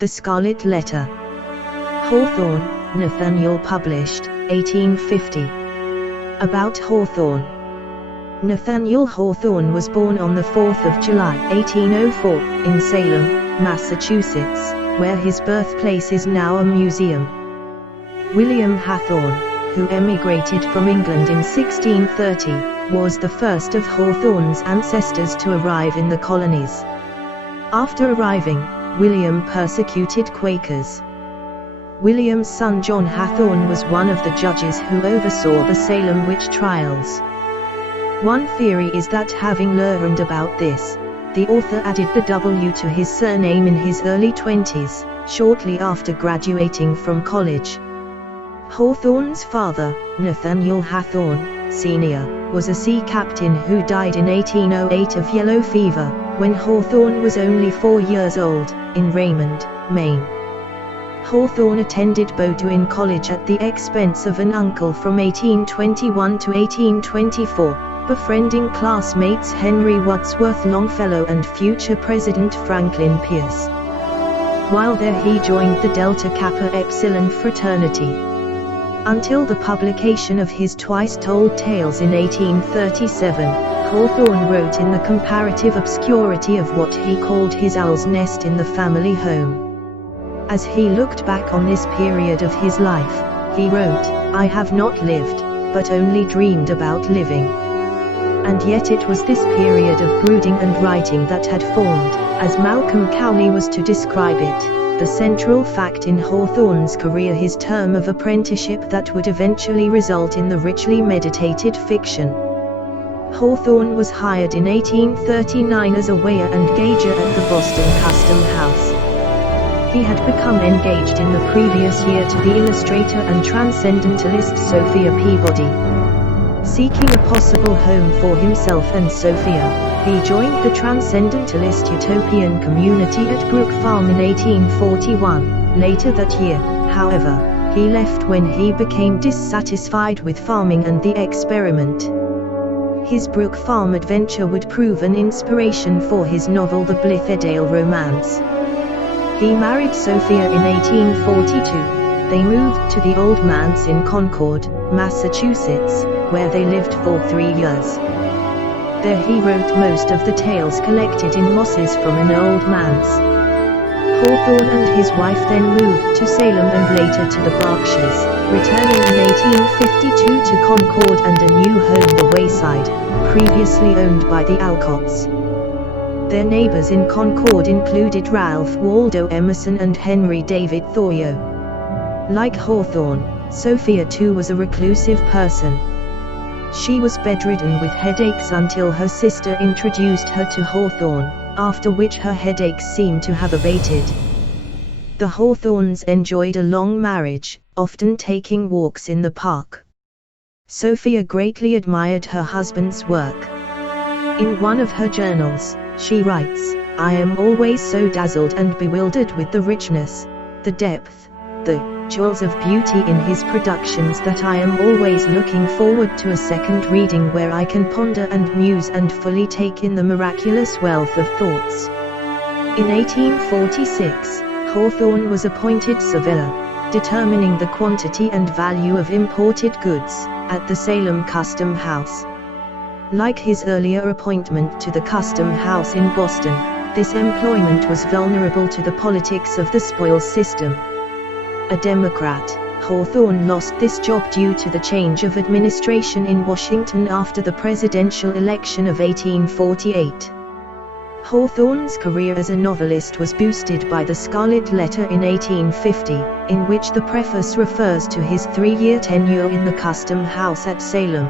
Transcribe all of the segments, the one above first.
The Scarlet Letter. Hawthorne, Nathanial, published, 1850. About Hawthorne. Nathaniel Hawthorne was born on the 4th of July, 1804, in Salem, Massachusetts, where his birthplace is now a museum. William Hawthorne, who emigrated from England in 1630, was the first of Hawthorne's ancestors to arrive in the colonies. After arriving, William persecuted Quakers. William's son John Hawthorne was one of the judges who oversaw the Salem witch trials. One theory is that having learned about this, the author added the W to his surname in his early 20s, shortly after graduating from college. Hawthorne's father, Nathaniel Hawthorne, Sr., was a sea captain who died in 1808 of yellow fever, when Hawthorne was only 4 years old, in Raymond, Maine. Hawthorne attended Bowdoin College at the expense of an uncle from 1821 to 1824, befriending classmates Henry Wadsworth Longfellow and future President Franklin Pierce. While there he joined the Delta Kappa Epsilon fraternity. Until the publication of his twice-told tales in 1837, Hawthorne wrote in the comparative obscurity of what he called his owl's nest in the family home. As he looked back on this period of his life, he wrote, "I have not lived, but only dreamed about living." And yet it was this period of brooding and writing that had formed, as Malcolm Cowley was to describe it, the central fact in Hawthorne's career, his term of apprenticeship that would eventually result in the richly meditated fiction. Hawthorne was hired in 1839 as a weigher and gauger at the Boston Custom House. He had become engaged in the previous year to the illustrator and transcendentalist Sophia Peabody. Seeking a possible home for himself and Sophia, he joined the transcendentalist utopian community at Brook Farm in 1841. Later that year, however, he left when he became dissatisfied with farming and the experiment. His Brook Farm adventure would prove an inspiration for his novel The Blithedale Romance. He married Sophia in 1842. They moved to the Old Manse in Concord, Massachusetts, where they lived for 3 years. There he wrote most of the tales collected in Mosses from an Old Manse. Hawthorne and his wife then moved to Salem and later to the Berkshires, returning in 1852 to Concord and a new home, The Wayside, previously owned by the Alcotts. Their neighbors in Concord included Ralph Waldo Emerson and Henry David Thoreau. Like Hawthorne, Sophia too was a reclusive person. She was bedridden with headaches until her sister introduced her to Hawthorne, after which her headaches seemed to have abated. The Hawthornes enjoyed a long marriage, often taking walks in the park. Sophia greatly admired her husband's work. In one of her journals, she writes, "I am always so dazzled and bewildered with the richness, the depth, the jewels of beauty in his productions that I am always looking forward to a second reading where I can ponder and muse and fully take in the miraculous wealth of thoughts." In 1846, Hawthorne was appointed surveyor, determining the quantity and value of imported goods, at the Salem Custom House. Like his earlier appointment to the Custom House in Boston, this employment was vulnerable to the politics of the spoils system. A Democrat, Hawthorne lost this job due to the change of administration in Washington after the presidential election of 1848. Hawthorne's career as a novelist was boosted by The Scarlet Letter in 1850, in which the preface refers to his 3-year tenure in the Custom House at Salem.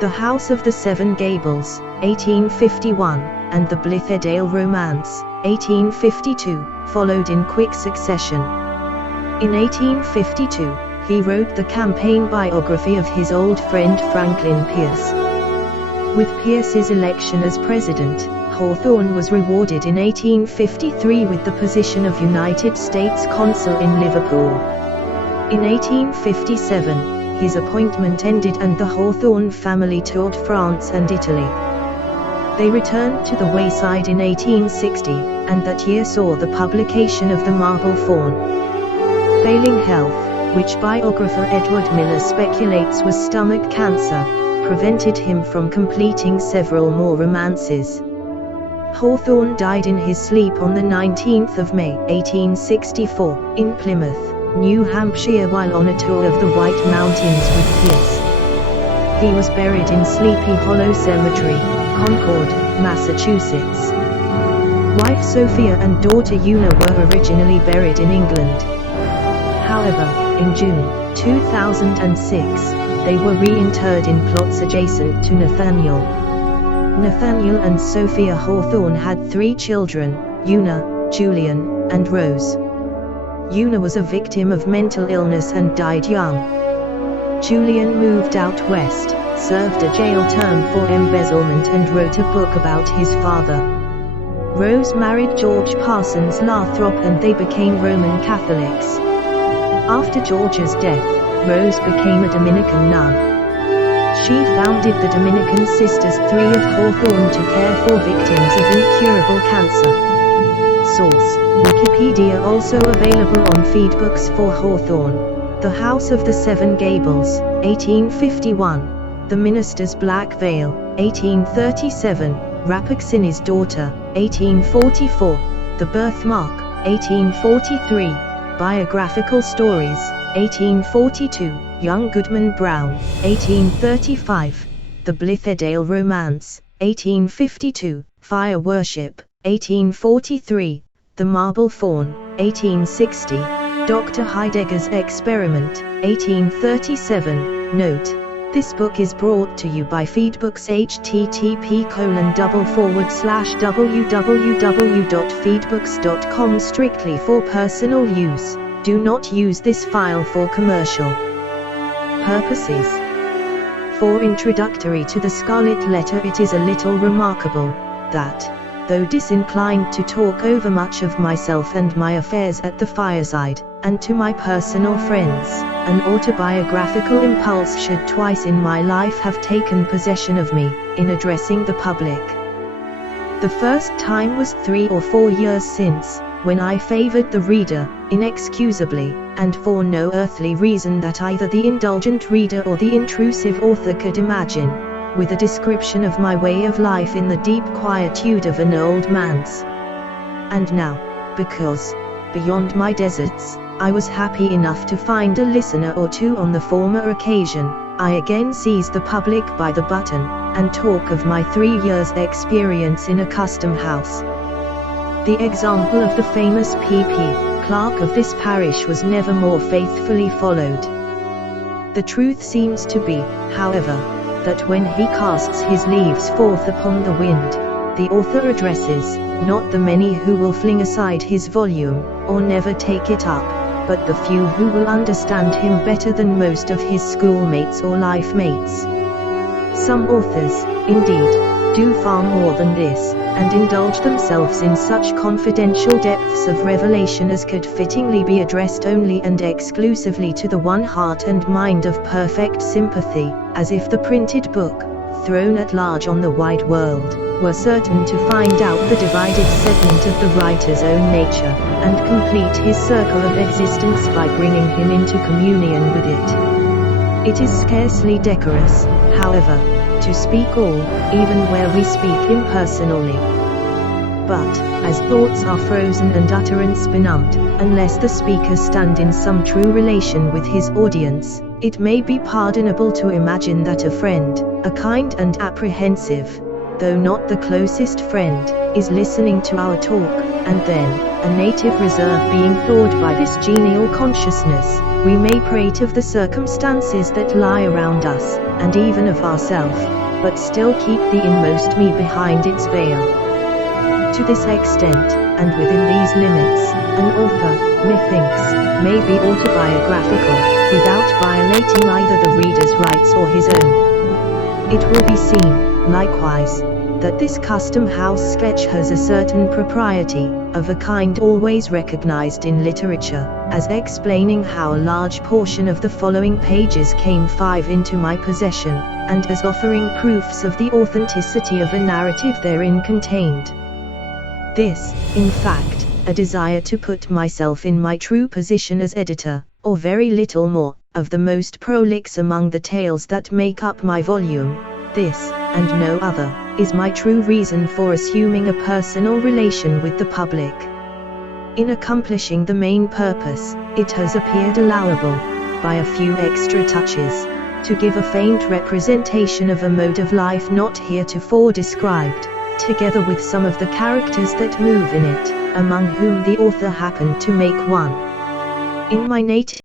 The House of the Seven Gables, 1851, and The Blithedale Romance, 1852, followed in quick succession. In 1852, he wrote the campaign biography of his old friend Franklin Pierce. With Pierce's election as president, Hawthorne was rewarded in 1853 with the position of United States Consul in Liverpool. In 1857, his appointment ended and the Hawthorne family toured France and Italy. They returned to the Wayside in 1860, and that year saw the publication of The Marble Faun. Failing health, which biographer Edward Miller speculates was stomach cancer, prevented him from completing several more romances. Hawthorne died in his sleep on the 19th of May, 1864, in Plymouth, New Hampshire, while on a tour of the White Mountains with Pierce. He was buried in Sleepy Hollow Cemetery, Concord, Massachusetts. Wife Sophia and daughter Una were originally buried in England. However, in June 2006, they were reinterred in plots adjacent to Nathanial. Nathaniel and Sophia Hawthorne had 3 children, Una, Julian, and Rose. Una was a victim of mental illness and died young. Julian moved out west, served a jail term for embezzlement and wrote a book about his father. Rose married George Parsons Lathrop and they became Roman Catholics. After George's death, Rose became a Dominican nun. She founded the Dominican Sisters 3 of Hawthorne to care for victims of incurable cancer. Source: Wikipedia. Also available on Feedbooks for Hawthorne. The House of the Seven Gables, 1851. The Minister's Black Veil, 1837. Rapaxini's Daughter, 1844. The Birthmark, 1843. Biographical Stories, 1842. Young Goodman Brown, 1835. The Blithedale Romance, 1852. Fire Worship, 1843. The Marble Faun, 1860. Dr. Heidegger's Experiment, 1837. Note: this book is brought to you by Feedbooks. http://www.feedbooks.com. Strictly for personal use. Do not use this file for commercial purposes. For introductory to the Scarlet Letter, it is a little remarkable that, though disinclined to talk over much of myself and my affairs at the fireside, and to my personal friends, an autobiographical impulse should twice in my life have taken possession of me, in addressing the public. The first time was 3 or 4 years since, when I favored the reader, inexcusably, and for no earthly reason that either the indulgent reader or the intrusive author could imagine, with a description of my way of life in the deep quietude of an old man's. And now, because, beyond my deserts, I was happy enough to find a listener or 2 on the former occasion, I again seize the public by the button, and talk of my 3 years' experience in a custom house. The example of the famous P.P. clerk of this parish was never more faithfully followed. The truth seems to be, however, that when he casts his leaves forth upon the wind, the author addresses, not the many who will fling aside his volume, or never take it up, but the few who will understand him better than most of his schoolmates or life mates. Some authors, indeed, do far more than this, and indulge themselves in such confidential depths of revelation as could fittingly be addressed only and exclusively to the one heart and mind of perfect sympathy, as if the printed book, thrown at large on the wide world, were certain to find out the divided segment of the writer's own nature, and complete his circle of existence by bringing him into communion with it. It is scarcely decorous, however, to speak all, even where we speak impersonally. But, as thoughts are frozen and utterance benumbed, unless the speaker stand in some true relation with his audience, it may be pardonable to imagine that a friend, a kind and apprehensive, though not the closest friend, is listening to our talk, and then, a native reserve being thawed by this genial consciousness, we may prate of the circumstances that lie around us, and even of ourselves, but still keep the inmost me behind its veil. To this extent, and within these limits, an author, methinks, may be autobiographical, without violating either the reader's rights or his own. It will be seen, likewise, that this custom house sketch has a certain propriety, of a kind always recognized in literature, as explaining how a large portion of the following pages came 5 into my possession, and as offering proofs of the authenticity of a narrative therein contained. This, in fact, a desire to put myself in my true position as editor, or very little more, of the most prolix among the tales that make up my volume, this, and no other, is my true reason for assuming a personal relation with the public. In accomplishing the main purpose, it has appeared allowable, by a few extra touches, to give a faint representation of a mode of life not heretofore described, together with some of the characters that move in it, among whom the author happened to make one. In my native